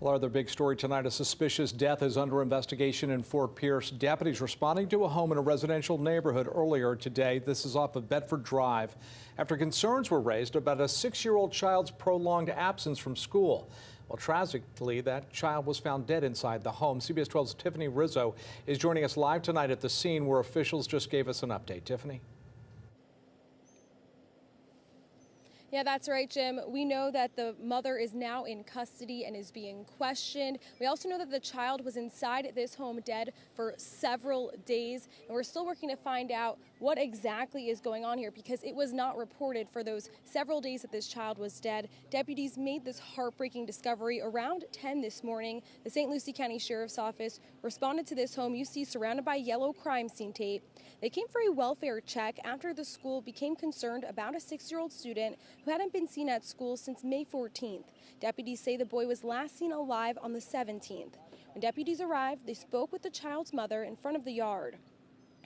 Well, our other big story tonight, a suspicious death is under investigation in Fort Pierce. Deputies responding to a home in a residential neighborhood earlier today. This is off of Bedford Drive after concerns were raised about a 6-year-old child's prolonged absence from school. Well, tragically, that child was found dead inside the home. CBS 12's Tiffany Rizzo is joining us live tonight at the scene where officials just gave us an update. Tiffany? Yeah, that's right, Jim. We know that the mother is now in custody and is being questioned. We also know that the child was inside this home dead for several days, and we're still working to find out what exactly is going on here because it was not reported for those several days that this child was dead. Deputies made this heartbreaking discovery around 10 this morning. The St. Lucie County Sheriff's Office responded to this home you see surrounded by yellow crime scene tape. They came for a welfare check after the school became concerned about a 6-year-old student who hadn't been seen at school since May 14th. Deputies say the boy was last seen alive on the 17th. When deputies arrived, they spoke with the child's mother in front of the yard.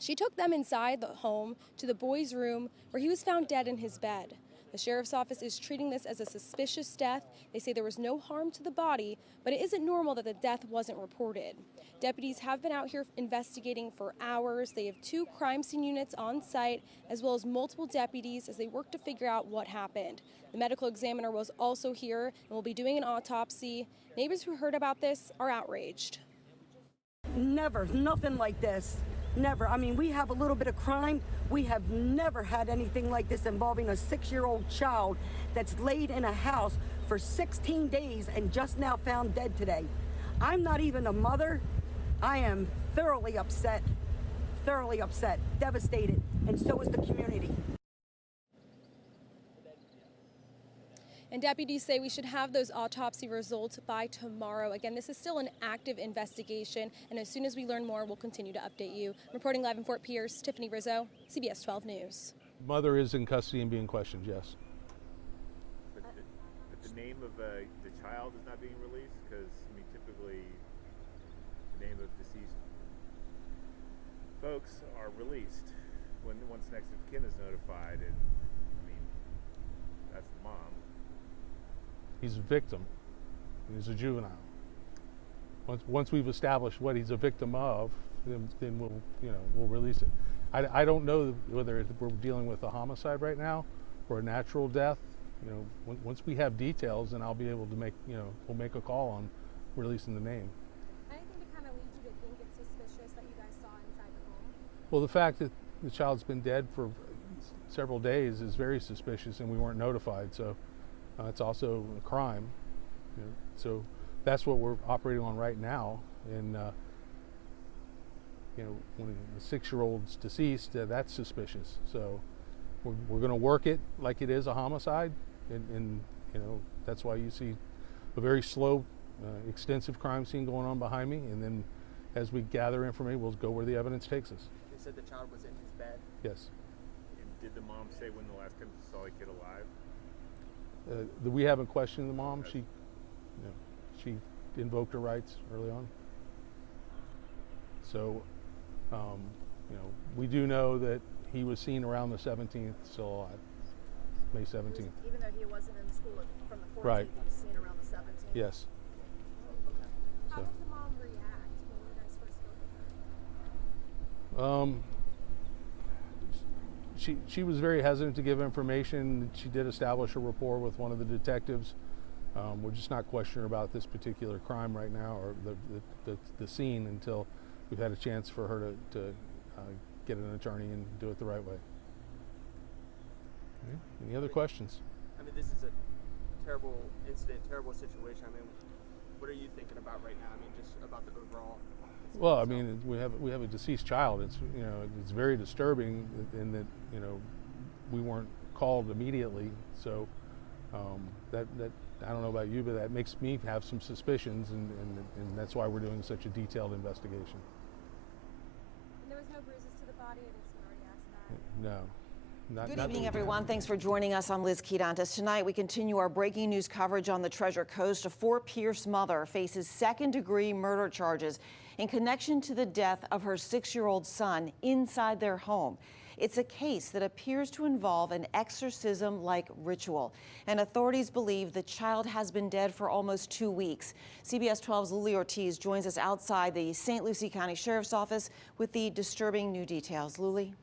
She took them inside the home to the boy's room where he was found dead in his bed. The sheriff's office is treating this as a suspicious death. They say there was no harm to the body, but it isn't normal that the death wasn't reported. Deputies have been out here investigating for hours. They have 2 crime scene units on site, as well as multiple deputies as they work to figure out what happened. The medical examiner was also here and will be doing an autopsy. Neighbors who heard about this are outraged. Never, nothing like this. Never. I mean, we have a little bit of crime. We have never had anything like this involving a 6-year-old child that's laid in a house for 16 days and just now found dead today. I'm not even a mother. I am thoroughly upset, devastated, and so is the community. And deputies say we should have those autopsy results by tomorrow. Again, this is still an active investigation, and as soon as we learn more, we'll continue to update you. Reporting live in Fort Pierce, Tiffany Rizzo, CBS 12 News. Mother is in custody and being questioned, yes. But the name of the child is not being released? Because, I mean, typically the name of deceased folks are released once next of kin is notified, and, I mean, that's the mom. He's a victim. He's a juvenile. Once we've established what he's a victim of, then we'll release it. I don't know whether we're dealing with a homicide right now or a natural death. Once we have details, then I'll be able to we'll make a call on releasing the name. Anything to kind of lead you to think it's suspicious that you guys saw inside the home? Well, the fact that the child's been dead for several days is very suspicious, and we weren't notified. So. It's also a crime, so that's what we're operating on right now. And when the 6-year-old's deceased, that's suspicious. So we're going to work it like it is a homicide, and that's why you see a very slow, extensive crime scene going on behind me. And then, as we gather information, we'll go where the evidence takes us. They said the child was in his bed. Yes. And did the mom say when the last time she saw a kid alive? We haven't questioned the mom. She invoked her rights early on. So, we do know that he was seen around the 17th, still alive, May 17th. Even though he wasn't in school from the 14th, right. He was seen around the 17th? Yes. Okay. How did the mom react when you guys first spoke with her? She was very hesitant to give information. She did establish a rapport with one of the detectives. We're just not questioning about this particular crime right now or the scene until we've had a chance for her to get an attorney and do it the right way. Okay. Any other questions? I mean, this is a terrible incident, terrible situation. I mean, what are you thinking about right now? I mean, just about the overall. Well, I mean, we have a deceased child. It's it's very disturbing in that we weren't called immediately. So that I don't know about you, but that makes me have some suspicions, and that's why we're doing such a detailed investigation. And there was no bruises to the body. I didn't see already asked that. No. Good evening, everyone. Thanks for joining us on Liz Quirantes. Tonight, we continue our breaking news coverage on the Treasure Coast. A Fort Pierce mother faces second-degree murder charges in connection to the death of her 6-year-old son inside their home. It's a case that appears to involve an exorcism-like ritual, and authorities believe the child has been dead for almost 2 weeks. CBS 12's Lucie Ortiz joins us outside the St. Lucie County Sheriff's Office with the disturbing new details. Lucie?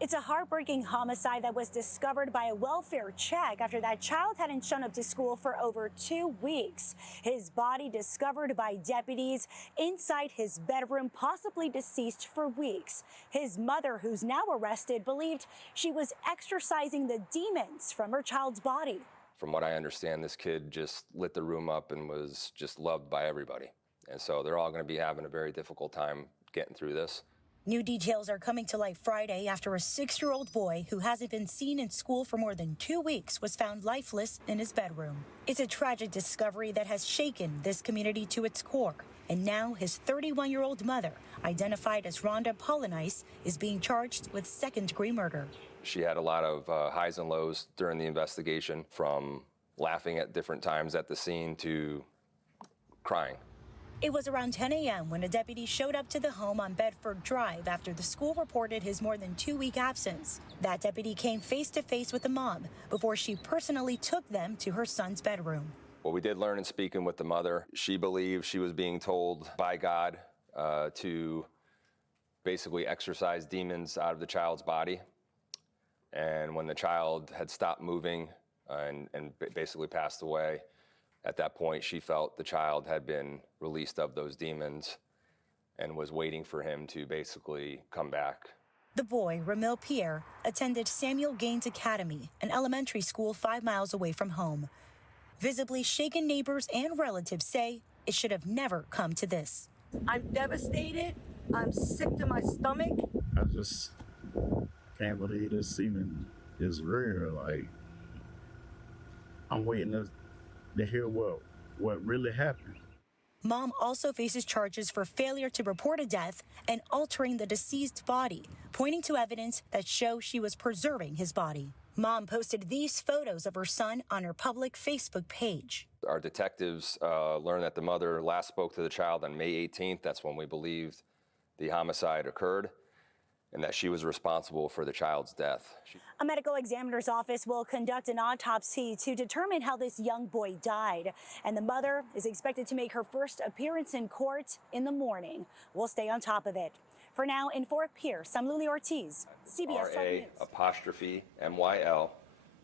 It's a heartbreaking homicide that was discovered by a welfare check after that child hadn't shown up to school for over 2 weeks. His body discovered by deputies inside his bedroom, possibly deceased for weeks. His mother, who's now arrested, believed she was exorcising the demons from her child's body. From what I understand, this kid just lit the room up and was just loved by everybody. And so they're all going to be having a very difficult time getting through this. New details are coming to light Friday after a 6-year-old boy who hasn't been seen in school for more than 2 weeks was found lifeless in his bedroom. It's a tragic discovery that has shaken this community to its core. And now his 31-year-old mother, identified as Rhonda Paulynice, is being charged with second-degree murder. She had a lot of highs and lows during the investigation, from laughing at different times at the scene to crying. It was around 10 a.m. when a deputy showed up to the home on Bedford Drive after the school reported his more than 2-week absence. That deputy came face-to-face with the mom before she personally took them to her son's bedroom. What we did learn in speaking with the mother, she believed she was being told by God to basically exorcise demons out of the child's body. And when the child had stopped moving and basically passed away, at that point, she felt the child had been released of those demons and was waiting for him to basically come back. The boy, Ra'Myl Pierre, attended Samuel Gaines Academy, an elementary school 5 miles away from home. Visibly shaken neighbors and relatives say it should have never come to this. I'm devastated. I'm sick to my stomach. I just can't believe this even is real. Like, I'm waiting to hear what really happened. Mom also faces charges for failure to report a death and altering the deceased body, pointing to evidence that show she was preserving his body. Mom posted these photos of her son on her public Facebook page. Our detectives learned that the mother last spoke to the child on May 18th. That's when we believed the homicide occurred, and that she was responsible for the child's death. A medical examiner's office will conduct an autopsy to determine how this young boy died, and the mother is expected to make her first appearance in court in the morning. We'll stay on top of it. For now, in Fort Pierce, I'm Lucie Ortiz, CBS 12 News. R.A.'Myl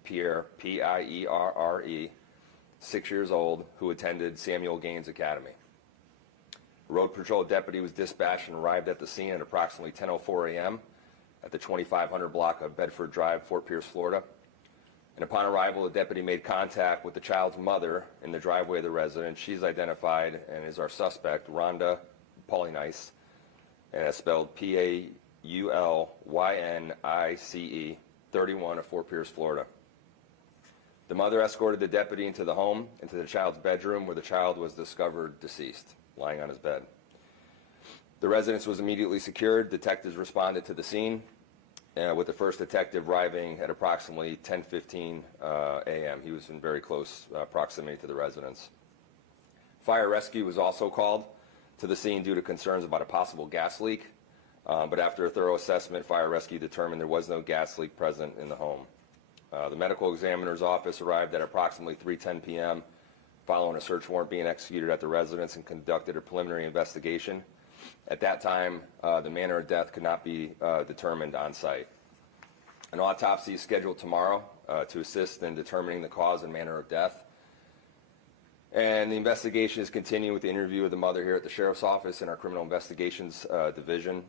Pierre, P-I-E-R-R-E, 6 years old, who attended Samuel Gaines Academy. A road patrol deputy was dispatched and arrived at the scene at approximately 10:04 a.m. at the 2500 block of Bedford Drive, Fort Pierce, Florida. And upon arrival, the deputy made contact with the child's mother in the driveway of the residence. She's identified and is our suspect, Rhonda Paulynice, and that's spelled Paulynice, 31 of Fort Pierce, Florida. The mother escorted the deputy into the home, into the child's bedroom, where the child was discovered deceased, lying on his bed. The residence was immediately secured. Detectives responded to the scene, with the first detective arriving at approximately 10:15 a.m. He was in very close proximity to the residence. Fire rescue was also called to the scene due to concerns about a possible gas leak, but after a thorough assessment, fire rescue determined there was no gas leak present in the home. The medical examiner's office arrived at approximately 3:10 p.m. following a search warrant being executed at the residence, and conducted a preliminary investigation. At that time, the manner of death could not be determined on site. An autopsy is scheduled tomorrow to assist in determining the cause and manner of death. And the investigation is continuing with the interview of the mother here at the Sheriff's Office in our Criminal Investigations Division.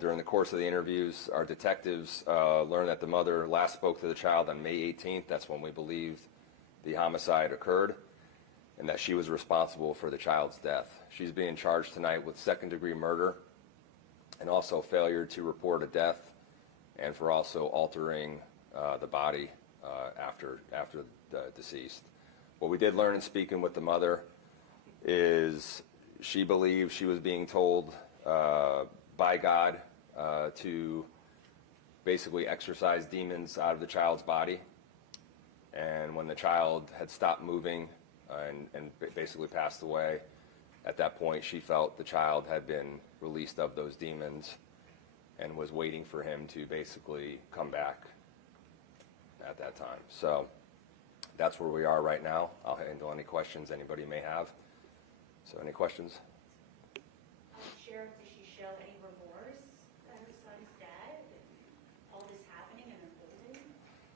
During the course of the interviews, our detectives learned that the mother last spoke to the child on May 18th. That's when we believed the homicide occurred, and that she was responsible for the child's death. She's being charged tonight with second-degree murder and also failure to report a death, and for also altering the body after the deceased. What we did learn in speaking with the mother is she believed she was being told by God to basically exorcise demons out of the child's body. And when the child had stopped moving and basically passed away, at that point she felt the child had been released of those demons and was waiting for him to basically come back at that time. So that's where we are right now. I'll handle any questions anybody may have. So any questions? Sheriff, does she show any remorse that her son's dead and all this happening and unfolding?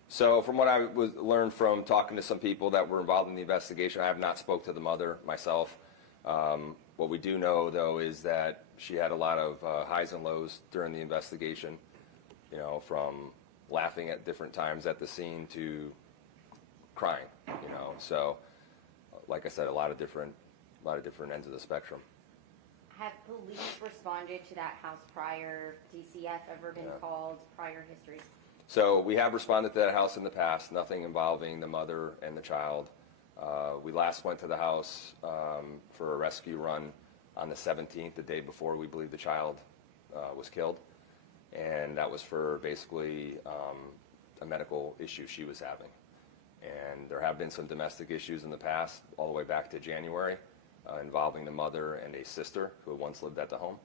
So from what I learned from talking to some people that were involved in the investigation, I have not spoke to the mother myself. What we do know, though, is that she had a lot of highs and lows during the investigation, you know, from laughing at different times at the scene to crying, you know. So, like I said, a lot of different ends of the spectrum. Have police responded to that house prior? DCF ever been called? Prior history? So we have responded to that house in the past, nothing involving the mother and the child. We last went to the house for a rescue run on the 17th, the day before we believe the child was killed. And that was for basically a medical issue she was having. And there have been some domestic issues in the past, all the way back to January, involving the mother and a sister who had once lived at the home.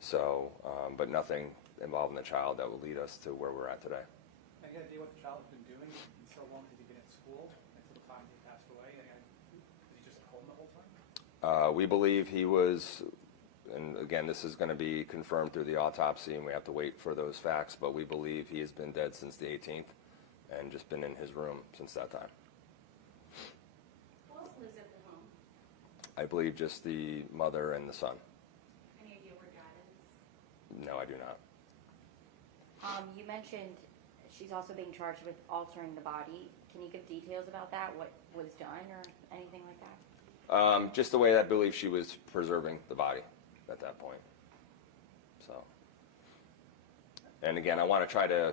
So, but nothing involving the child that would lead us to where we're at today. Any idea what the child has been doing so long? Has he been at school until the time he passed away? Was he just at home the whole time? We believe he was, and again, this is going to be confirmed through the autopsy, and we have to wait for those facts, but we believe he has been dead since the 18th and just been in his room since that time. Who else lives at the home? I believe just the mother and the son. Any idea where dad is? No, I do not. You mentioned she's also being charged with altering the body. Can you give details about that? What was done or anything like that? Just the way I believe she was preserving the body at that point. So, and again, I want to try to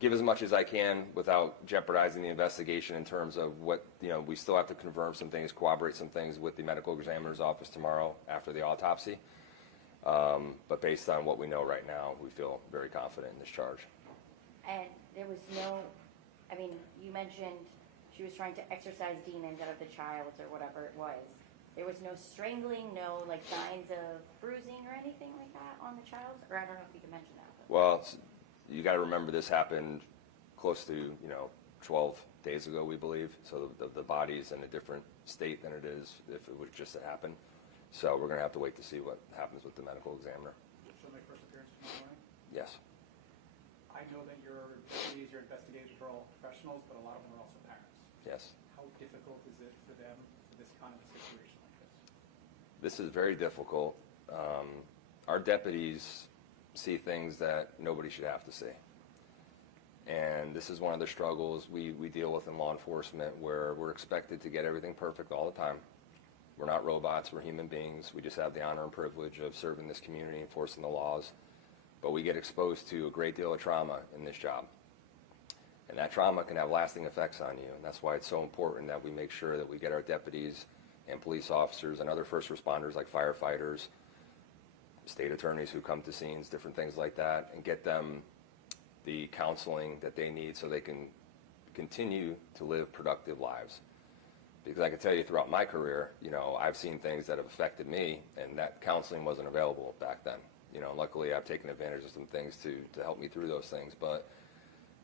give as much as I can without jeopardizing the investigation in terms of what, you know, we still have to confirm some things, corroborate some things with the medical examiner's office tomorrow after the autopsy. But based on what we know right now, we feel very confident in this charge. And there was no, I mean, you mentioned she was trying to exorcise demons out of the child or whatever it was. There was no strangling, no like signs of bruising or anything like that on the child? Or I don't know if you can mention that. But. Well, you got to remember this happened close to, 12 days ago, we believe. So the body's in a different state than it is if it was just to happen. So we're going to have to wait to see what happens with the medical examiner. She'll make first appearance tomorrow morning? Yes. I know that your deputies, your investigators are all professionals, but a lot of them are also parents. Yes. How difficult is it for them for this kind of a situation like this? This is very difficult. Our deputies see things that nobody should have to see. And this is one of the struggles we deal with in law enforcement, where we're expected to get everything perfect all the time. We're not robots, we're human beings. We just have the honor and privilege of serving this community, enforcing the laws. But we get exposed to a great deal of trauma in this job. And that trauma can have lasting effects on you. And that's why it's so important that we make sure that we get our deputies and police officers and other first responders like firefighters, state attorneys who come to scenes, different things like that, and get them the counseling that they need so they can continue to live productive lives. Because I can tell you throughout my career, I've seen things that have affected me, and that counseling wasn't available back then. Luckily I've taken advantage of some things to help me through those things. But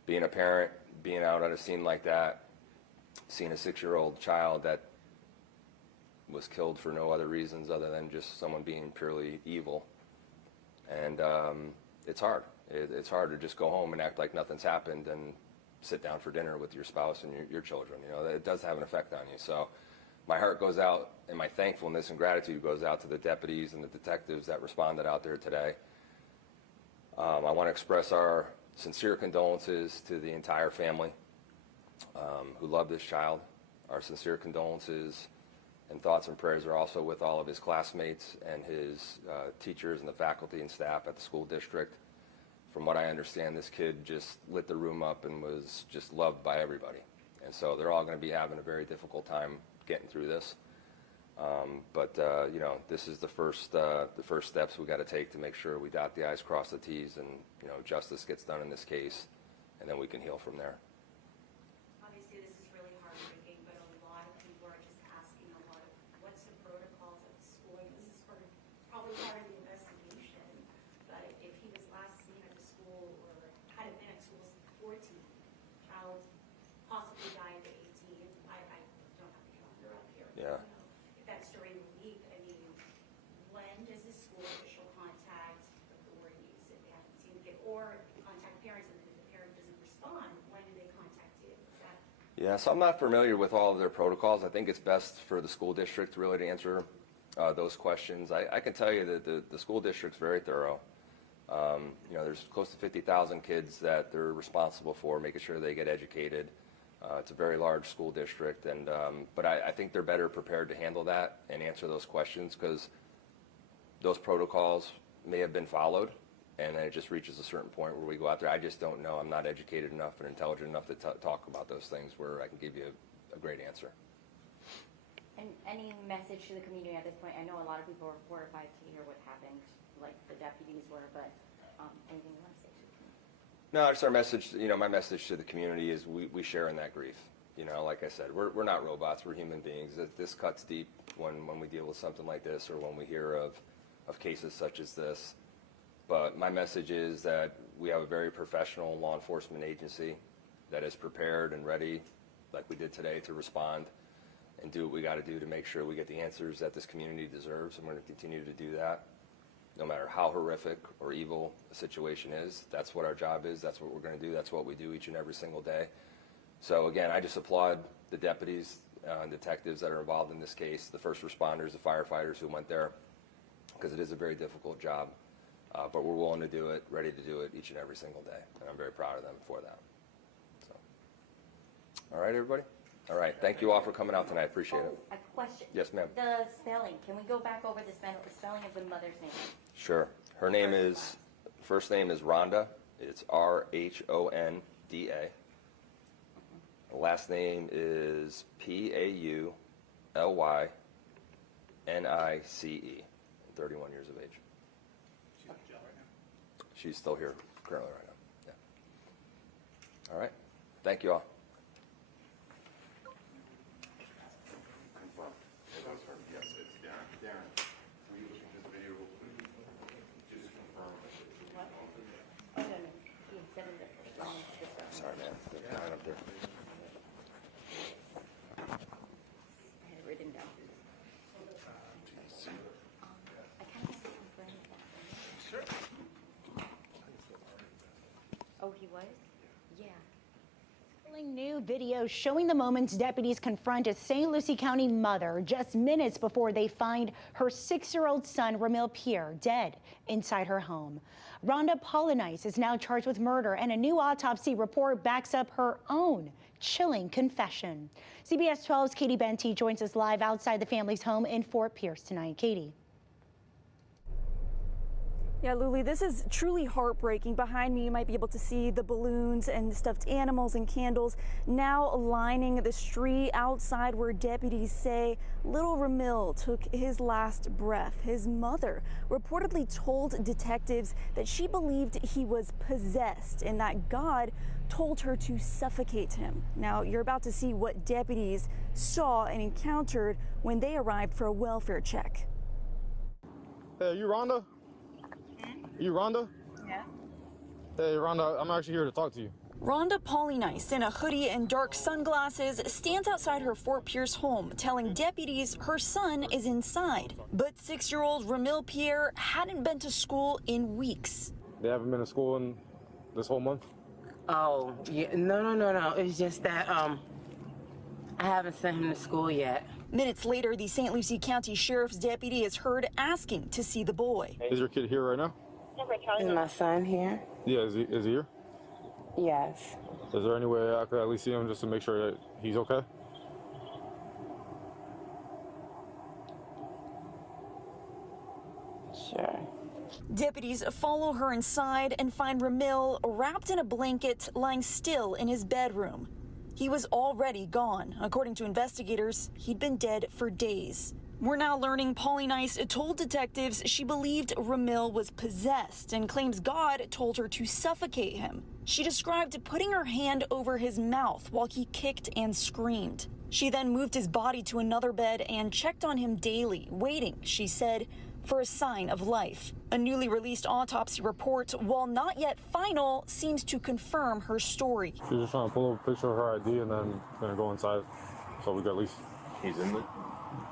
being a parent, being out at a scene like that, seeing a 6-year-old child that was killed for no other reasons other than just someone being purely evil, and it's hard. It's hard to just go home and act like nothing's happened and sit down for dinner with your spouse and your children. It does have an effect on you. So my heart goes out, and my thankfulness and gratitude goes out to the deputies and the detectives that responded out there today. I want to express our sincere condolences to the entire family who loved this child. Our sincere condolences and thoughts and prayers are also with all of his classmates and his teachers and the faculty and staff at the school district. From what I understand, this kid just lit the room up and was just loved by everybody. And so they're all going to be having a very difficult time getting through this. But this is the first steps we got to take to make sure we dot the I's, cross the T's, and justice gets done in this case, and then we can heal from there. Obviously, this is really heartbreaking, but a lot of people are just asking a lot of what's the protocols at the school. And this is probably part of the investigation. But if he school official contact authorities if they haven't seen the kid, or contact parents, and if the parent doesn't respond, when do they contact you? Is that Yeah, so I'm not familiar with all of their protocols. I think it's best for the school district really to answer those questions. I can tell you that the school district's very thorough. You know, there's close to 50,000 kids that they're responsible for, making sure they get educated. It's a very large school district, and but I think they're better prepared to handle that and answer those questions, because those protocols may have been followed, and then it just reaches a certain point where we go out there. I just don't know. I'm not educated enough and intelligent enough to talk about those things where I can give you a great answer. And any message to the community at this point? I know a lot of people are horrified to hear what happened, like the deputies were, but anything you want to say to the community? No, just our message, you know, my message to the community is we share in that grief. You know, like I said, we're not robots, we're human beings. This cuts deep when we deal with something like this, or when we hear of cases such as this. But my message is that we have a very professional law enforcement agency that is prepared and ready, like we did today, to respond and do what we got to do to make sure we get the answers that this community deserves, and we're going to continue to do that. No matter how horrific or evil the situation is, that's what our job is, that's what we're going to do, that's what we do each and every single day. So again, I just applaud the deputies and detectives that are involved in this case, the first responders, the firefighters who went there, because it is a very difficult job. But we're willing to do it, ready to do it each and every single day, and I'm very proud of them for that. So, all right, everybody? All right, thank you all for coming out tonight, appreciate it. A question. Yes, ma'am. The spelling, can we go back over the spelling of the mother's name? Sure. Her name is, first name is Rhonda. It's R-H-O-N-D-A. The last name is P-A-U-L-Y-N-I-C-E. 31 years of age. She's in jail right now? She's still here currently right now. Yeah. All right. Thank you all. Yes, it's Darren. Darren, were you looking at this video? Just confirm. What? Oh, no. He said it wrong. Sorry, man. They're down up there. I had it written down. I kind of have to confirm that. Sure. Oh, he was? Yeah. New video showing the moments deputies confront a St. Lucie County mother just minutes before they find her 6-year-old son, Ra'Myl Pierre, dead inside her home. Rhonda Paulynice is now charged with murder, and a new autopsy report backs up her own chilling confession. CBS 12's Katie Benty joins us live outside the family's home in Fort Pierce tonight. Katie. Yeah, Lulie, this is truly heartbreaking. Behind me, you might be able to see the balloons and stuffed animals and candles now lining the street outside where deputies say little Ra'Myl took his last breath. His mother reportedly told detectives that she believed he was possessed and that God told her to suffocate him. Now, you're about to see what deputies saw and encountered when they arrived for a welfare check. Hey, are you Rhonda? You Rhonda? Yeah. Hey, Rhonda, I'm actually here to talk to you. Rhonda Paulynice, in a hoodie and dark sunglasses, stands outside her Fort Pierce home, telling deputies her son is inside. But 6-year-old Ra'Myl Pierre hadn't been to school in weeks. They haven't been to school in this whole month? Oh, yeah, no. It's just that, I haven't sent him to school yet. Minutes later, the St. Lucie County Sheriff's deputy is heard asking to see the boy. Is your kid here right now? Is my son here? Yeah, is he here? Yes. Is there any way I could at least see him just to make sure that he's okay? Sure. Deputies follow her inside and find Ra'Myl wrapped in a blanket, lying still in his bedroom. He was already gone. According to investigators, he'd been dead for days. We're now learning Paulynice told detectives she believed Ra'Myl was possessed and claims God told her to suffocate him. She described putting her hand over his mouth while he kicked and screamed. She then moved his body to another bed and checked on him daily, waiting, she said, for a sign of life. A newly released autopsy report, while not yet final, seems to confirm her story. She's just trying to pull up a picture of her ID and then gonna go inside so we can at least... He's in the...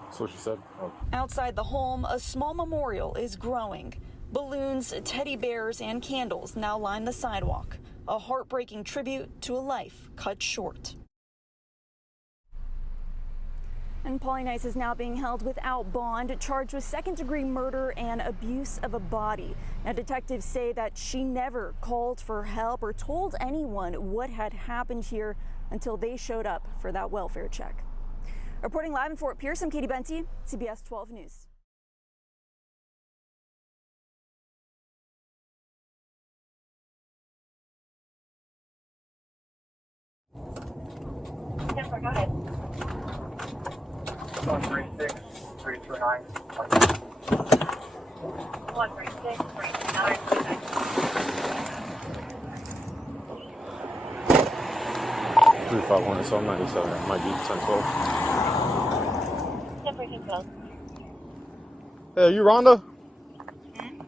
That's what she said. Outside the home, a small memorial is growing. Balloons, teddy bears, and candles now line the sidewalk. A heartbreaking tribute to a life cut short. And Paulynice is now being held without bond, charged with second-degree murder and abuse of a body. Now, detectives say that she never called for help or told anyone what had happened here until they showed up for that welfare check. Reporting live in Fort Pierce, I'm Katie Benty, CBS 12 News. Denver, go ahead. 136, 339. 136, 339. 351 is 97. It might be 1012. Denver, 1012. Hey, you Rhonda?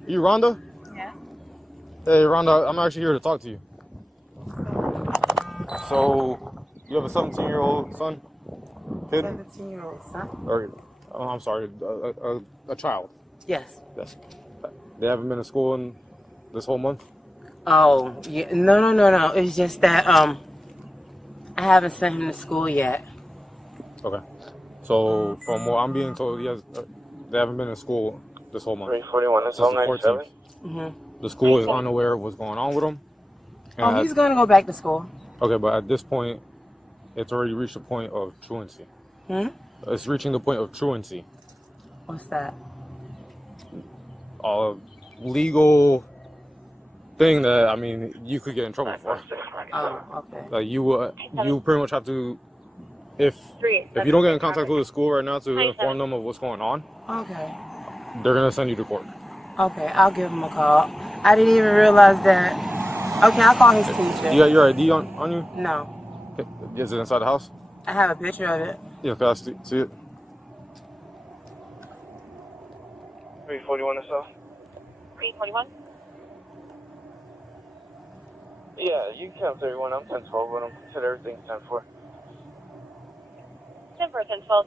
You Rhonda? Yeah. Hey, Rhonda, I'm actually here to talk to you. So, you have a 17-year-old son? Kid? 17-year-old son? Or, I'm sorry, a child. Yes. Yes. They haven't been to school in this whole month? Oh, yeah. No. It's just that I haven't sent him to school yet. Okay. So, from what I'm being told, they haven't been in school this whole month. 341, that's all 97. Mm-hmm. The school is unaware of what's going on with him. Oh, he's going to go back to school. Okay, but at this point, it's already reached a point of truancy. It's reaching the point of truancy. What's that? Legal thing that, I mean, you could get in trouble for. Oh, okay. Like you pretty much have to, if you don't get in contact with the school right now to inform them of what's going on, Okay. they're gonna send you to court. Okay, I'll give him a call. I didn't even realize that. Okay, I'll call his teacher. You got your ID on you? No. Is it inside the house? I have a picture of it. Yeah, can I see it? 341 or so? 341? Yeah, you can count 31. I'm 1012, but I'm consider everything 10-4. 10-4, 10-12,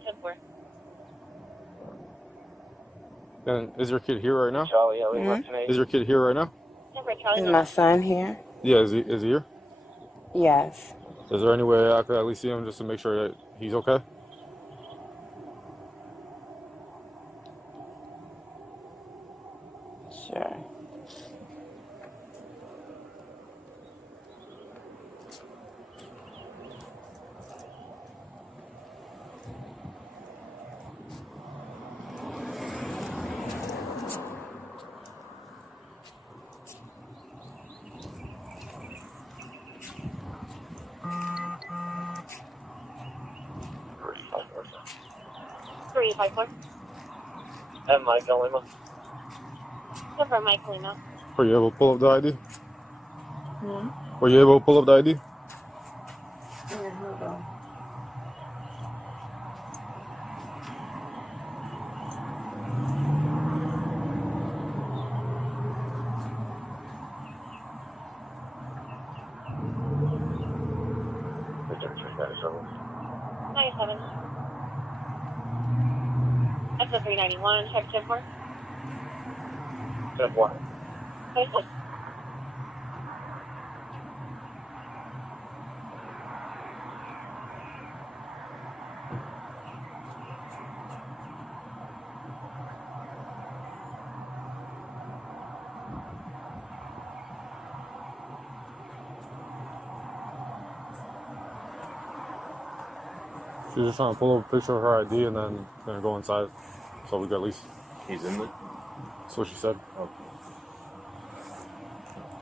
10-4. And is your kid here right now? Charlie, yeah, we want tonight. Is your kid here right now? 10-4, Charlie. Is my son here? Yeah, is he here? Yes. Is there any way I could at least see him just to make sure that he's okay? Sure. Three, 5-4. And Michael Lima. 10-4, Mike Lima. Were you able to pull up the ID? Were you able to pull up the ID? Yeah, hold on. Ninety-seven. That's a 391. Check 10-4. 10-1. Okay. She's just trying to pull up a picture of her ID and then gonna go inside so we can at least. He's in the. That's what she said. Okay.